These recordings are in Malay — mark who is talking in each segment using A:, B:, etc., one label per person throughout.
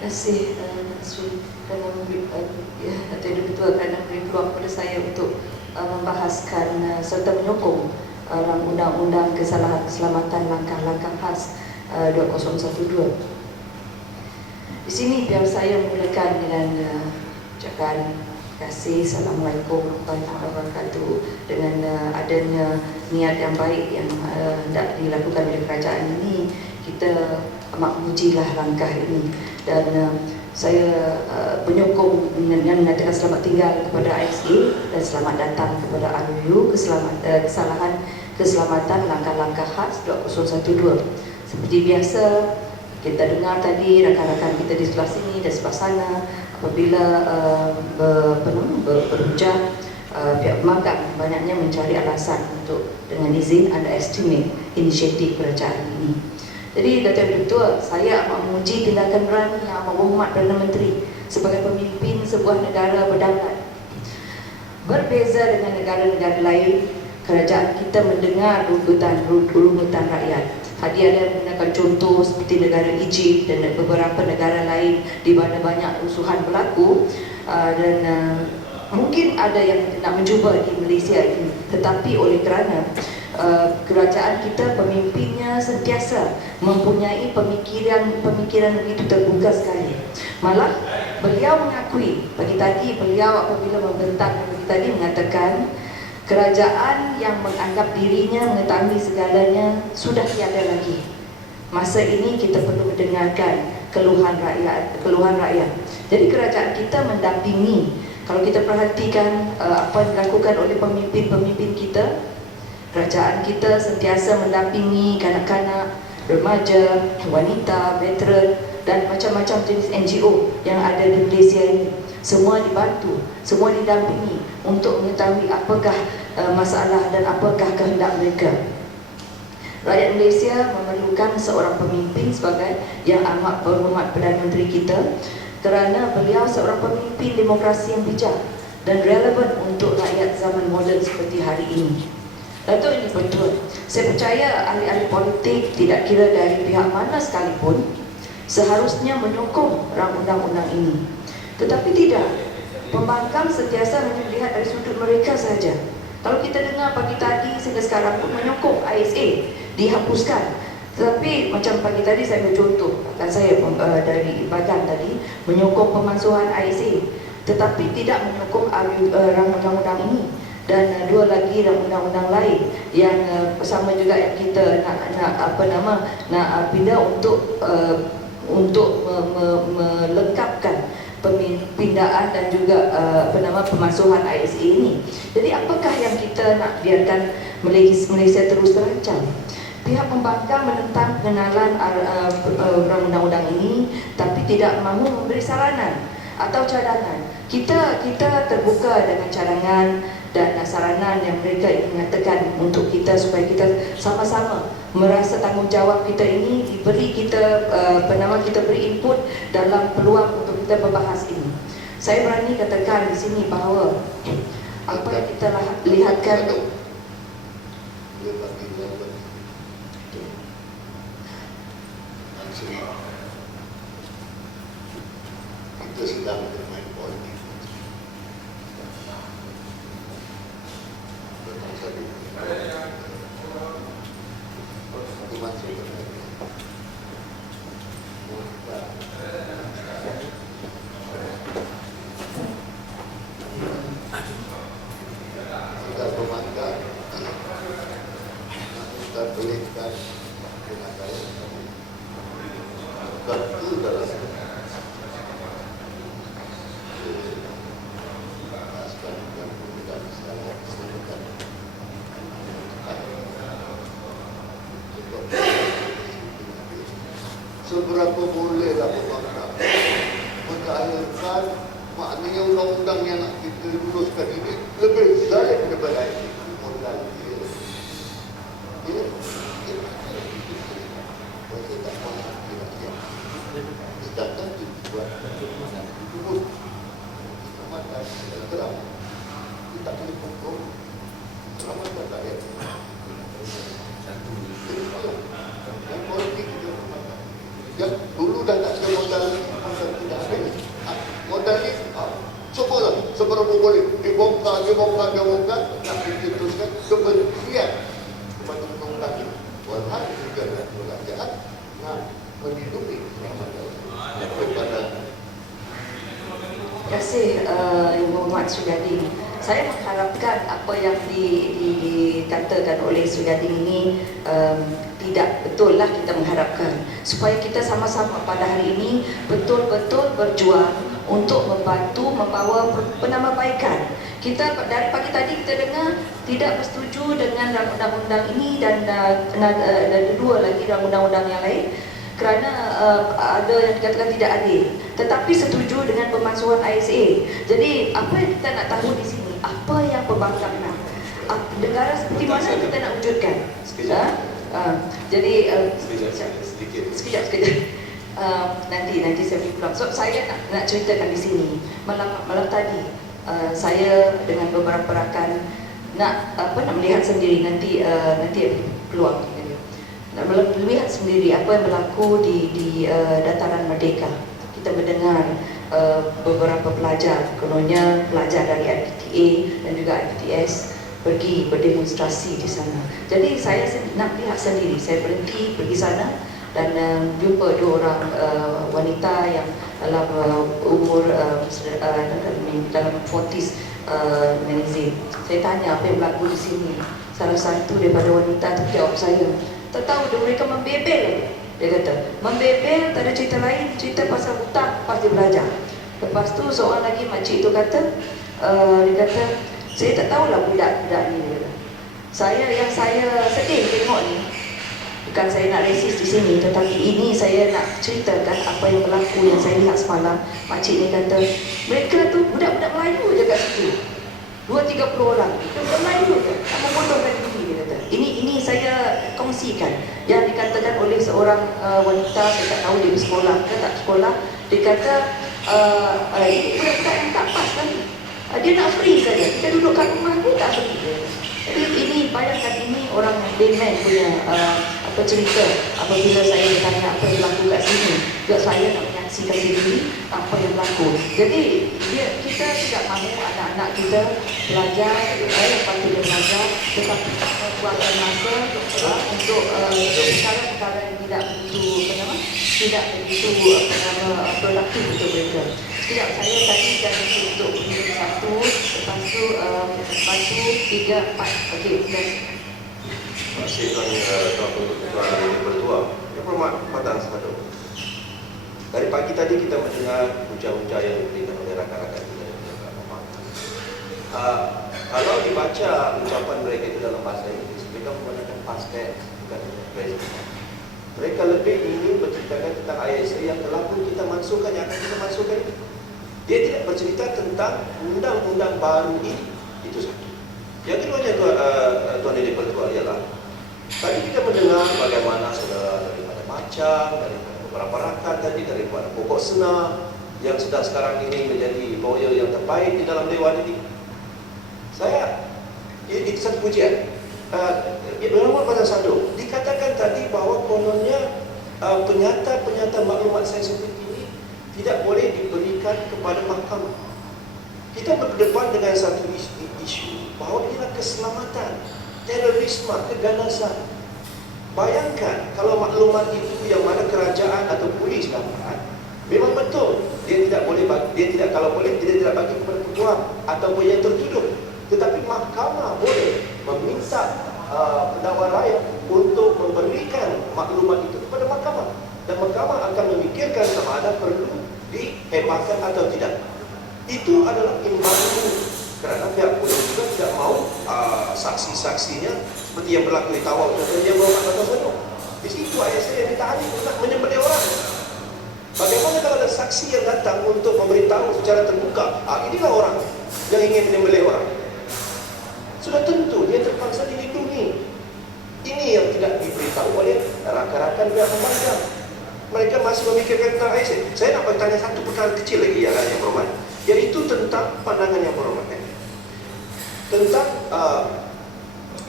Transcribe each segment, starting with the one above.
A: kasih uh, Sri kerana memberi uh, ya, Datuk Ketua kerana memberi peluang kepada saya untuk uh, membahaskan uh, serta menyokong uh, rang undang-undang kesalahan keselamatan langkah-langkah khas uh, 2012. Di sini biar saya mulakan dengan uh, ucapan kasih Assalamualaikum warahmatullahi wabarakatuh dengan uh, adanya niat yang baik yang uh, hendak dilakukan oleh kerajaan ini kita amat pujilah langkah ini. Dan uh, saya uh, menyokong dengan mengatakan selamat tinggal kepada ISA dan selamat datang kepada RUU keselamat, uh, kesalahan keselamatan langkah-langkah khas 2012 seperti biasa kita dengar tadi rakan-rakan kita di sebelah sini dan sebelah sana apabila uh, ber, ber, ber, berhujah uh, pihak pemagang banyaknya mencari alasan untuk dengan izin underestimate inisiatif kerajaan ini jadi Datuk Ketua, saya amat memuji tindakan berani yang amat berhormat Perdana Menteri sebagai pemimpin sebuah negara berdaulat. Berbeza dengan negara-negara lain, kerajaan kita mendengar runtutan runtutan rakyat. Tadi ada menggunakan contoh seperti negara Egypt dan beberapa negara lain di mana banyak rusuhan berlaku uh, dan uh, mungkin ada yang nak mencuba di Malaysia ini tetapi oleh kerana uh, kerajaan kita pemimpinnya sentiasa mempunyai pemikiran-pemikiran begitu terbuka sekali. Malah beliau mengakui pagi tadi beliau apabila membentang pagi tadi mengatakan kerajaan yang menganggap dirinya mengetahui segalanya sudah tiada lagi. Masa ini kita perlu mendengarkan keluhan rakyat, keluhan rakyat. Jadi kerajaan kita mendampingi kalau kita perhatikan uh, apa yang dilakukan oleh pemimpin-pemimpin kita, kerajaan kita sentiasa mendampingi kanak-kanak, remaja, wanita, veteran dan macam-macam jenis NGO yang ada di Malaysia ini. Semua dibantu, semua didampingi untuk mengetahui apakah uh, masalah dan apakah kehendak mereka. Rakyat Malaysia memerlukan seorang pemimpin sebagai yang amat berhormat Perdana Menteri kita kerana beliau seorang pemimpin demokrasi yang bijak dan relevan untuk rakyat zaman moden seperti hari ini. Datuk ini betul. Saya percaya ahli-ahli politik tidak kira dari pihak mana sekalipun seharusnya menyokong rang undang-undang ini. Tetapi tidak. Pembangkang sentiasa hanya melihat dari sudut mereka saja. Kalau kita dengar pagi tadi sehingga sekarang pun menyokong ISA dihapuskan tetapi macam pagi tadi saya bercontoh Kan saya uh, dari bagan tadi Menyokong pemansuhan IC Tetapi tidak menyokong uh, undang-undang ini Dan uh, dua lagi undang-undang lain Yang uh, sama juga yang kita nak, nak apa nama Nak uh, pindah untuk uh, Untuk me, me, melengkapkan Pemindaan dan juga uh, apa nama pemansuhan IC ini. Jadi apakah yang kita nak biarkan Malaysia terus terancam? pihak pembangkang menentang pengenalan undang-undang ini tapi tidak mahu memberi saranan atau cadangan. Kita kita terbuka dengan cadangan dan saranan yang mereka ingin mengatakan untuk kita supaya kita sama-sama merasa tanggungjawab kita ini diberi kita uh, penama kita beri input dalam peluang untuk kita membahas ini. Saya berani katakan di sini bahawa apa yang kita lihatkan
B: Kita sedang bermain politik. Itu. Kita pemangkat kita dengan baik tentu dalam seberapa bolehlah pembangkang mencairkan maknanya undang-undang yang nak kita luluskan ini lebih baik daripada ini ya? Tak mahu rakyat sedangkan tujuan itu pun selamatkan terang. Kita tak boleh pokok selamatkan rakyat yang juga ya dulu dah tak ada modal modal tidak ada. Ha, modal ni ha, cuba lah. seberapa boleh. Dia bongkar dia bongkar dia bongkar. Nak diteruskan kebencian kepada orang lain walhal juga dalam kerajaan nak ah, melindungi yang kepada
A: Terima kasih uh, Ibu uh, Muhammad Sudadi. Saya mengharapkan apa yang di, dikatakan oleh Sudadi ini um, betul lah kita mengharapkan supaya kita sama-sama pada hari ini betul-betul berjuang untuk membantu membawa penambahbaikan. Kita dari pagi tadi kita dengar tidak bersetuju dengan undang-undang ini dan dan dua lagi dalam undang-undang yang lain kerana uh, ada yang dikatakan tidak adil tetapi setuju dengan pemansuhan ISA jadi apa yang kita nak tahu di sini apa yang pembangkang nak negara seperti mana kita nak wujudkan
C: Sekejap.
A: Ha? Uh, jadi uh,
C: Sekejap, sekejap, sedikit.
A: sekejap. Sekejap uh, nanti nanti saya beri peluang. So saya nak, nak ceritakan di sini malam malam tadi uh, saya dengan beberapa rakan nak apa nak melihat sendiri nanti uh, nanti peluang. Nak mel- melihat sendiri apa yang berlaku di di uh, dataran merdeka. Kita mendengar uh, beberapa pelajar kononnya pelajar dari IPTA dan juga IPTS pergi berdemonstrasi di sana jadi saya nak lihat sendiri saya berhenti pergi sana dan uh, jumpa dua orang uh, wanita yang dalam uh, umur sed- uh, dalam, dalam 40s uh, magazine. Saya tanya apa yang berlaku di sini. Salah satu daripada wanita tu jawab saya, tak tahu dia mereka membebel. Dia kata, membebel tak ada cerita lain, cerita pasal hutang pas dia belajar. Lepas tu seorang lagi makcik tu kata, uh, dia kata, saya tak tahulah budak-budak ni. Saya yang saya sedih tengok ni, Bukan saya nak resis di sini Tetapi ini saya nak ceritakan Apa yang berlaku yang saya lihat semalam. Makcik ni kata Mereka tu budak-budak Melayu je kat situ. Dua tiga puluh orang. Budak Melayu je. Tak memotongkan diri dia kata. Ini ini saya kongsikan. Yang dikatakan oleh seorang uh, wanita Saya tak tahu dia bersekolah ke tak sekolah Dia kata uh, uh, Ini budak-budak yang tak Dia nak free saja. Kita duduk kat rumah pun tak free. Jadi ini bayangkan ini orang Bayman punya uh, apa cerita. Apabila saya bertanya apa yang berlaku kat sini juga saya nak menyaksikan sendiri apa yang berlaku jadi dia, kita tidak mahu anak-anak kita belajar eh, yang patut dia belajar tetapi buatkan masa uh, untuk uh, perkara-perkara yang tidak begitu apa nama tidak begitu produktif untuk mereka sekejap saya tadi dah untuk menjadi satu lepas tu uh, lepas tu tiga empat okey dan
C: Terima kasih Tuan uh, Tuan Tuan Tuan Bertua. Yang berhormat Patan Sado. Dari pagi tadi kita mendengar hujah-hujah yang diberikan oleh rakan-rakan kita Muhammad. Uh, kalau dibaca ucapan mereka itu dalam bahasa Inggeris, mereka menggunakan past tense bukan present. Mereka lebih ingin berceritakan tentang ISA yang telah pun kita masukkan, yang akan kita masukkan ini. Dia tidak bercerita tentang undang-undang baru ini. Itu satu. Yang keduanya Tuan, uh, Tuan Dede Pertua ialah Tadi kita mendengar bagaimana saudara daripada Macam, daripada beberapa rakan tadi, daripada Pokok Sena yang sedang sekarang ini menjadi lawyer yang terbaik di dalam Dewan ini. Saya, itu satu pujian. Uh, Berhormat pada Sado, dikatakan tadi bahawa kononnya uh, penyata-penyata maklumat sensitif ini tidak boleh diberikan kepada mahkamah. Kita berdepan dengan satu isu, isu bahawa inilah keselamatan, terorisme, keganasan. Bayangkan kalau maklumat itu yang mana kerajaan atau polis dapat, memang betul dia tidak boleh dia tidak kalau boleh dia tidak bagi kepada peguam ataupun yang tertuduh. Tetapi mahkamah boleh meminta uh, pendakwa rakyat untuk memberikan maklumat itu kepada mahkamah dan mahkamah akan memikirkan sama ada perlu dihebahkan atau tidak. Itu adalah imbangan kerana pihak polis juga tidak mahu uh, saksi-saksinya seperti yang berlaku di Tawau contohnya yang berhormat Batas Sono. Di situ ayah saya yang ditahan untuk menyembelih orang. Bagaimana kalau ada saksi yang datang untuk memberitahu secara terbuka, ah inilah orang yang ingin menyembelih orang. Sudah tentu dia terpaksa dilindungi. Ini yang tidak diberitahu oleh rakan-rakan pihak pembangkang. Mereka masih memikirkan tentang ISIS. Saya nak bertanya satu perkara kecil lagi yang yang berhormat. Iaitu tentang pandangan yang berhormat. Tentang uh,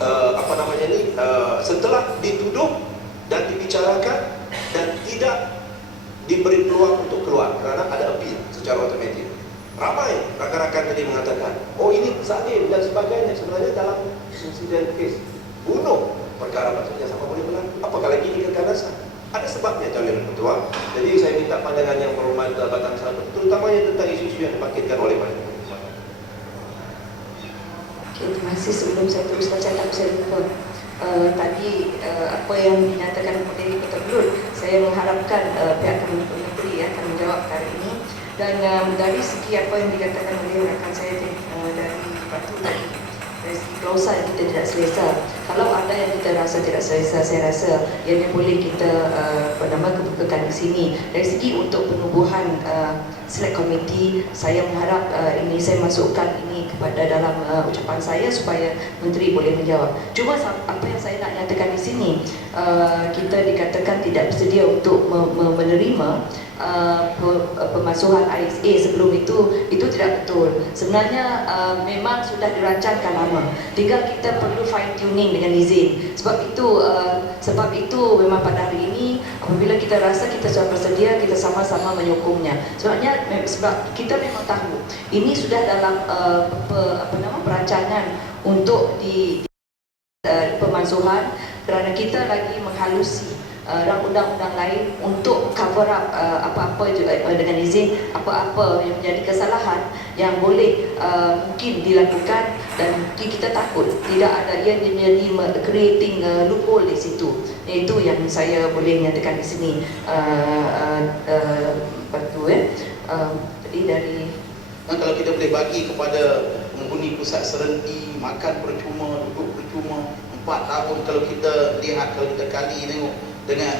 C: uh, apa namanya ni uh, setelah dituduh dan dibicarakan dan tidak diberi peluang untuk keluar kerana ada appeal secara otomatik. Ramai rakan-rakan tadi mengatakan, oh ini zalim dan sebagainya sebenarnya dalam insiden kes bunuh. Perkara maksudnya sama boleh berlaku apakah lagi ini kekanasan? Ada sebabnya Tuan Ketua. Jadi saya minta pandangan yang berhormat Batang Satu terutamanya tentang isu-isu yang dibangkitkan oleh
A: Okay, terima kasih sebelum saya teruskan cakap saya lupa uh, tadi uh, apa yang dinyatakan oleh Kota Belut saya mengharapkan uh, pihak Kementerian akan menjawab perkara ini. Dan uh, dari segi apa yang dikatakan oleh rakan saya uh, dari Batu tadi dari segi klausa yang kita tidak selesa. Kalau ada yang kita rasa tidak selesa saya rasa yang boleh kita uh, apa nama kebukakan di sini. Dari segi untuk penubuhan uh, select committee saya mengharap uh, ini saya masukkan ini kepada dalam uh, ucapan saya supaya menteri boleh menjawab. Cuma apa yang saya nak nyatakan di sini uh, kita dikatakan tidak bersedia untuk me- me- menerima uh, uh, pemasuhan ISA sebelum itu itu tidak betul. Sebenarnya uh, memang sudah dirancangkan lama. Tinggal kita perlu fine tuning dengan izin. Sebab itu uh, sebab itu memang pada hari ini apabila kita rasa kita sudah bersedia kita sama-sama menyokongnya. Sebabnya sebab kita memang tahu ini sudah dalam uh, pe- apa nama perancangan untuk di, uh, pemansuhan kerana kita lagi menghalusi uh, undang-undang lain untuk cover up uh, apa-apa juga uh, dengan izin apa-apa yang menjadi kesalahan yang boleh uh, mungkin dilakukan dan mungkin kita takut tidak ada yang menjadi me- creating uh, loophole di situ. Itu yang saya boleh nyatakan di sini. Uh, uh, uh, eh? Uh, dari
D: Dan kalau kita boleh bagi kepada penghuni pusat serenti makan percuma, duduk percuma empat tahun kalau kita lihat kalau kita kali tengok dengan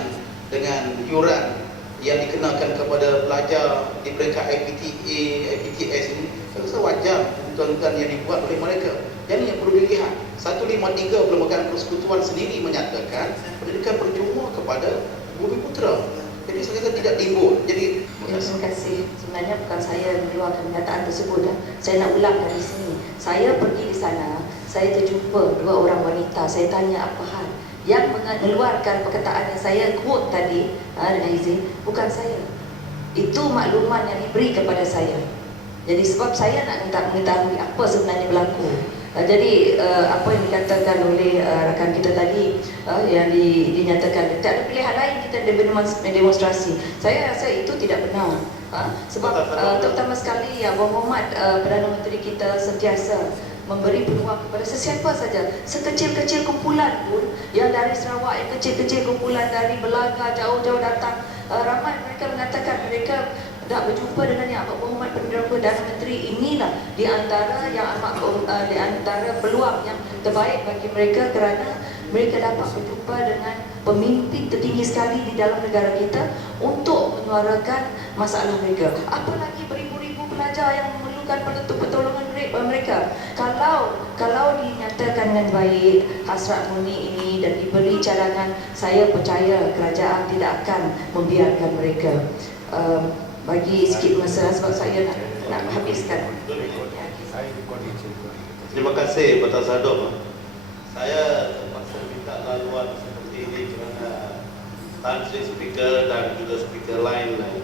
D: dengan yuran yang dikenakan kepada pelajar di peringkat IPTA, IPTS ini saya rasa wajar tuntutan yang dibuat oleh mereka ini yang perlu dilihat 153 Perlembagaan Persekutuan sendiri menyatakan pendidikan percuma kepada bumi putera jadi saya rasa tidak timbul jadi
A: terima kasih. Sebenarnya bukan saya yang mengeluarkan pernyataan tersebut. Ya. Saya nak ulang dari sini. Saya pergi di sana, saya terjumpa dua orang wanita. Saya tanya apa hal. Yang mengeluarkan perkataan yang saya quote tadi ha, dengan izin, bukan saya. Itu makluman yang diberi kepada saya. Jadi sebab saya nak minta mengetahui apa sebenarnya berlaku. Uh, jadi uh, apa yang dikatakan oleh uh, rakan kita tadi uh, yang di, dinyatakan tak ada pilihan lain kita demonstrasi. Saya rasa itu tidak benar. Uh, sebab uh, terutama sekali yang Muhammad uh, Perdana Menteri kita sentiasa memberi peluang kepada sesiapa saja sekecil-kecil kumpulan pun yang dari Sarawak yang kecil-kecil kumpulan dari Belanga jauh-jauh datang uh, ramai mereka mengatakan mereka nak berjumpa dengan yang amat berhormat Perdana Perdana Menteri inilah di antara yang amat uh, di antara peluang yang terbaik bagi mereka kerana mereka dapat berjumpa dengan pemimpin tertinggi sekali di dalam negara kita untuk menyuarakan masalah mereka. Apalagi beribu-ribu pelajar yang memerlukan penutup pertolongan mere- mereka. Kalau kalau dinyatakan dengan baik hasrat murni ini dan diberi cadangan, saya percaya kerajaan tidak akan membiarkan mereka. Um, bagi sikit masa sebab saya nak, nak habiskan.
E: Terima kasih Batas Sadom. Saya terpaksa minta laluan seperti ini kerana Tan Sri Speaker dan juga speaker lain eh,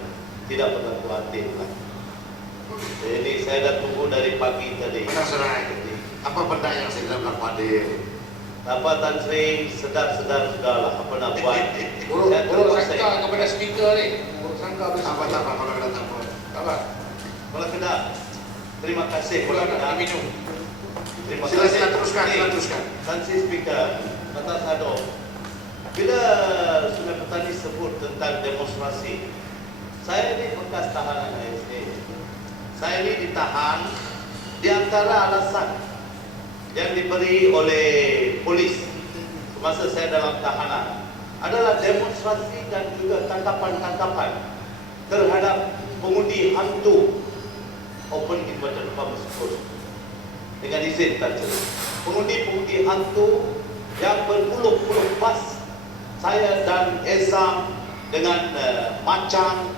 E: tidak berlaku adil lah. Jadi saya dah tunggu dari pagi tadi.
F: Benar serai. Apa benda yang saya berlaku adil?
E: Apa Tan Sri sedar-sedar sudahlah apa nak buat.
F: Buruk, sangka kepada speaker ni. Buruk sangka. Apa tak apa kalau kena tak apa. Tak apa.
E: Kalau tidak, terima kasih.
F: Kalau
E: tidak,
F: minum.
E: terima
F: Sila
E: kasih.
F: sila teruskan, sila teruskan.
E: Tan Sri Speaker, Batas Sadom. Bila Sungai Petani sebut tentang demonstrasi, saya ini bekas tahanan ASA. Saya ini ditahan di antara alasan yang diberi oleh polis semasa saya dalam tahanan adalah demonstrasi dan juga tangkapan-tangkapan terhadap pengundi hantu open inverted commas close dengan izin Sri. Pengundi-pengundi hantu yang berpuluh-puluh pas saya dan Ezam dengan uh, Macang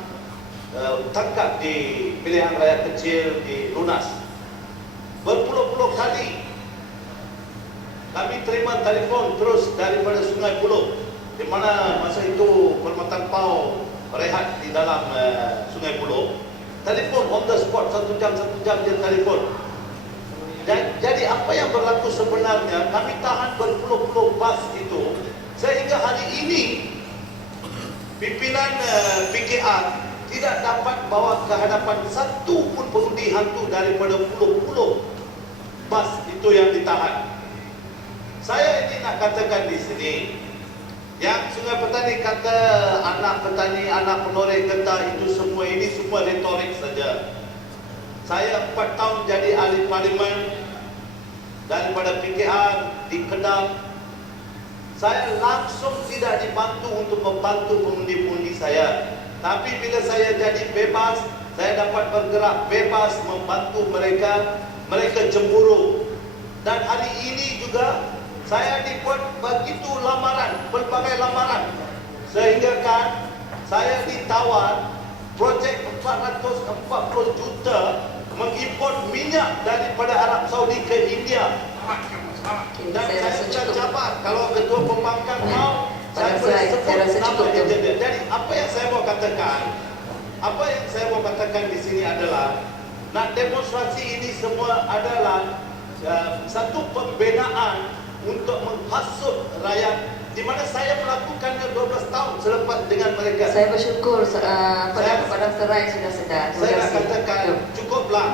E: uh, tangkap di pilihan raya kecil di Lunas. Berpuluh-puluh kali kami terima telefon terus daripada Sungai Buloh di mana masa itu Permatan Pau berehat di dalam uh, Sungai Buloh. Telefon on the spot satu jam satu jam dia telefon dan- jadi apa yang berlaku sebenarnya kami tahan berpuluh-puluh bas itu sehingga hari ini pimpinan uh, PKR tidak dapat bawa ke hadapan satu pun pengundi hantu daripada puluh-puluh bas itu yang ditahan. Saya ini nak katakan di sini yang Sungai Petani kata anak petani, anak penoreh getah itu semua ini semua retorik saja. Saya empat tahun jadi ahli parlimen daripada PKR di Kedah. Saya langsung tidak dibantu untuk membantu pengundi-pengundi saya. Tapi bila saya jadi bebas, saya dapat bergerak bebas membantu mereka. Mereka cemburu. Dan hari ini juga saya dibuat begitu lamaran, pelbagai lamaran. Sehingga kan saya ditawar projek 440 juta mengimport minyak daripada Arab Saudi ke India. Dan
A: saya
E: sudah cabar kalau ketua pembangkang mau saya
A: saya- saya rasa cukup, Tuan.
E: jadi. Apa yang saya mau katakan apa yang saya mau katakan di sini adalah nak demonstrasi ini semua adalah uh, satu pembinaan untuk menghasut rakyat di mana saya melakukannya 12 tahun selepas dengan mereka.
A: Saya bersyukur uh, pada
E: Saya-
A: Padang Serai sudah sedar.
E: Saya nak katakan
A: Cukup.
E: cukuplah.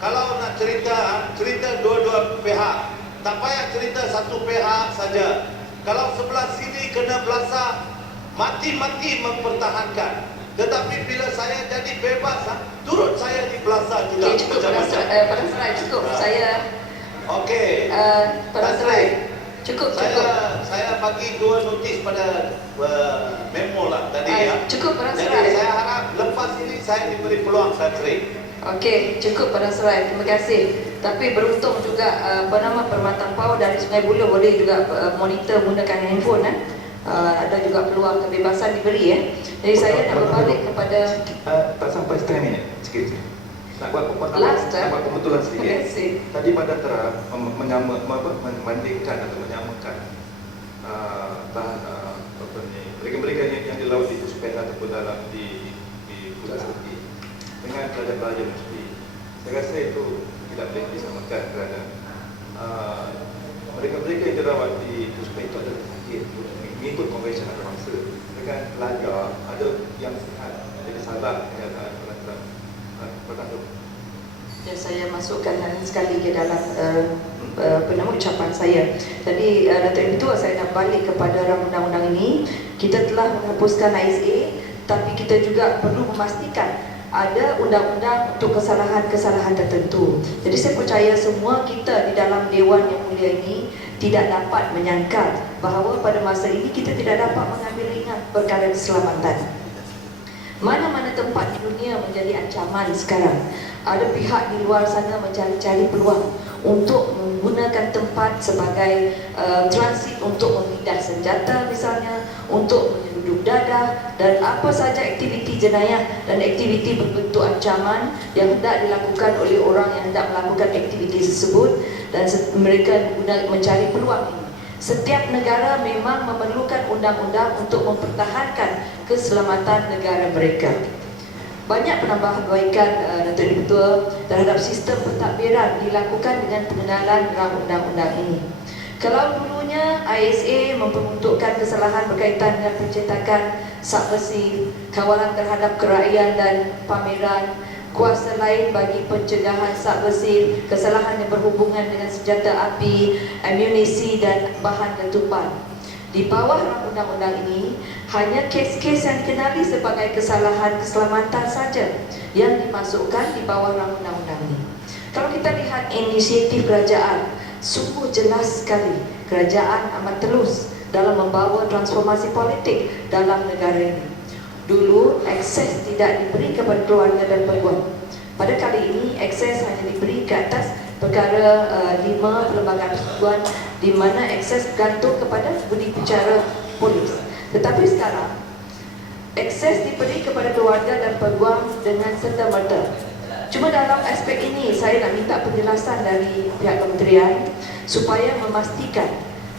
E: Kalau nak cerita, cerita dua-dua pihak. Tak payah cerita satu pihak saja. Kalau sebelah sini kena belasah, mati-mati mempertahankan. Tetapi bila saya jadi bebas, ha, turut saya di belasah juga
A: Okay, cukup. Serai. Uh, Padang Serai cukup.
E: Ah.
A: Saya
E: Okey.
A: uh,
E: Tan
A: Serai. Cukup,
E: Saya
A: cukup.
E: saya bagi dua notis pada uh, memo lah tadi
A: Ah,
E: ya.
A: cukup
E: Jadi
A: Serai.
E: saya harap lepas ini saya diberi peluang Sri.
A: Okey, cukup pada Serai. Terima kasih. Tapi beruntung juga uh, apa nama Permata Pau dari Sungai Buloh boleh juga uh, monitor menggunakan handphone eh. Uh, ada juga peluang kebebasan diberi ya. Jadi saya nak berbalik kepada
G: Uh, tak sampai setengah minit sikit. Nak buat pembetulan,
A: Last, eh?
G: nak buat pembetulan sedikit.
A: kasih.
G: Tadi pada Tera mem- menyama, apa, membandingkan atau menyamakan uh, tahan, uh, apa ni, mereka-mereka yang, yang di laut di Puspen ataupun dalam di di Serti dengan pelajar-pelajar mesti. Saya rasa itu tidak boleh disamakan kerana uh, mereka-mereka yang dirawat di Puspen itu adalah sakit mengikut konvensyen antarabangsa. Dengan pelajar ada yang sihat jadi salah kenyataan peraturan uh, peraturan
A: Ya, saya masukkan lagi sekali ke dalam uh, uh, ucapan saya. Jadi uh, Datuk Ketua saya nak balik kepada rancangan undang-undang ini. Kita telah menghapuskan ISA tapi kita juga perlu memastikan ada undang-undang untuk kesalahan-kesalahan tertentu. Jadi saya percaya semua kita di dalam Dewan yang mulia ini tidak dapat menyangkal bahawa pada masa ini kita tidak dapat mengambil ringan perkara keselamatan. Mana-mana tempat di dunia menjadi ancaman sekarang Ada pihak di luar sana mencari-cari peluang Untuk menggunakan tempat sebagai uh, transit untuk memindah senjata misalnya Untuk menyelundup dadah Dan apa saja aktiviti jenayah dan aktiviti berbentuk ancaman Yang hendak dilakukan oleh orang yang hendak melakukan aktiviti tersebut Dan mereka guna, mencari peluang ini Setiap negara memang memerlukan undang-undang untuk mempertahankan keselamatan negara mereka. Banyak penambahbaikan uh, Datuk Ketua terhadap sistem pentadbiran dilakukan dengan pengenalan undang-undang ini. Kalau dulunya ISA memperuntukkan kesalahan berkaitan dengan pencetakan subversi, kawalan terhadap keraian dan pameran, kuasa lain bagi pencegahan subversif, kesalahan yang berhubungan dengan senjata api, amunisi dan bahan letupan. Di bawah undang-undang ini, hanya kes-kes yang dikenali sebagai kesalahan keselamatan saja yang dimasukkan di bawah undang-undang ini. Kalau kita lihat inisiatif kerajaan, sungguh jelas sekali kerajaan amat telus dalam membawa transformasi politik dalam negara ini. Dulu akses tidak diberi kepada keluarga dan peguam. Pada kali ini akses hanya diberi ke atas perkara uh, lima perlembagaan persekutuan di mana akses bergantung kepada budi bicara polis. Tetapi sekarang akses diberi kepada keluarga dan peguam dengan serta-merta. Cuma dalam aspek ini saya nak minta penjelasan dari pihak kementerian supaya memastikan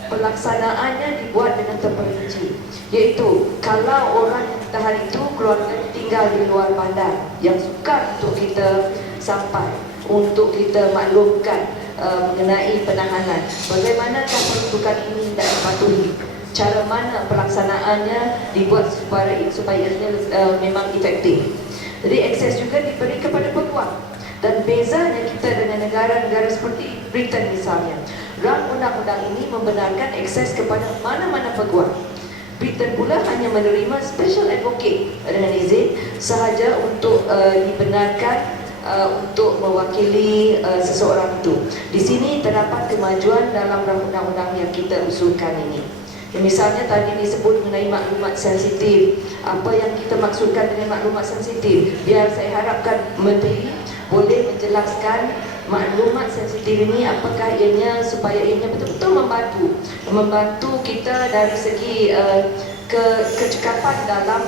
A: pelaksanaannya dibuat dengan terperinci iaitu kalau orang ditahan itu keluarga tinggal di luar bandar yang sukar untuk kita sampai untuk kita maklumkan uh, mengenai penahanan. Bagaimanakah peruntukan ini tidak dipatuhi? Cara mana pelaksanaannya dibuat supaya supaya uh, memang efektif. Jadi akses juga diberi kepada peguam. Dan bezanya kita dengan negara-negara seperti Britain misalnya, rang undang-undang ini membenarkan akses kepada mana-mana peguam. Britain pula hanya menerima special advocate dengan izin sahaja untuk uh, dibenarkan uh, untuk mewakili uh, seseorang itu. Di sini terdapat kemajuan dalam undang-undang yang kita usulkan ini. Ya, misalnya tadi disebut mengenai maklumat sensitif. Apa yang kita maksudkan dengan maklumat sensitif? Biar saya harapkan menteri boleh menjelaskan maklumat sensitif ini apakah ianya supaya ianya betul-betul membantu membantu kita dari segi uh, ke kecekapan dalam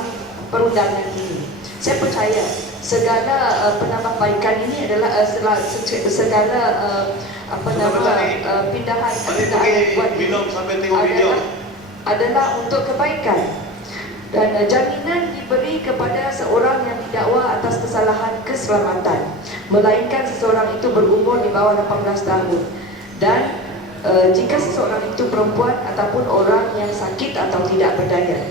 A: perundangan ini. Saya percaya segala uh, penambahbaikan ini adalah uh, segala, segala uh, apa nama uh, pindahan pindahan yang buat
E: minum sampai tengok video.
A: adalah, adalah untuk kebaikan. Dan uh, jaminan diberi kepada seorang yang didakwa atas kesalahan keselamatan melainkan seseorang itu berumur di bawah 18 tahun. Dan uh, jika seseorang itu perempuan ataupun orang yang sakit atau tidak berdaya.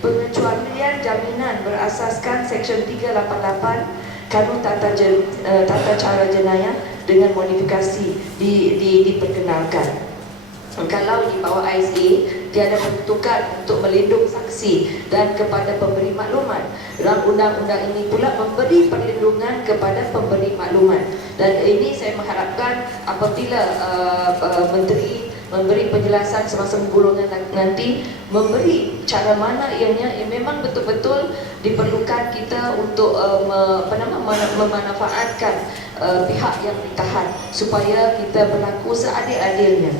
A: Pengecualian jaminan berasaskan seksyen 388 Kanun Tata, Jen, uh, Tata Cara Jenayah dengan modifikasi di, di, diperkenalkan. Kalau di bawah ISA tiada peruntukan untuk melindung saksi dan kepada pemberi maklumat. Dalam undang-undang ini pula memberi perlindungan kepada pemberi maklumat. Dan ini saya mengharapkan apabila uh, uh, menteri memberi penjelasan semasa golongan nanti memberi cara mana ianya yang memang betul-betul diperlukan kita untuk uh, me, apa nama memanfaatkan uh, pihak yang ditahan supaya kita berlaku seadil-adilnya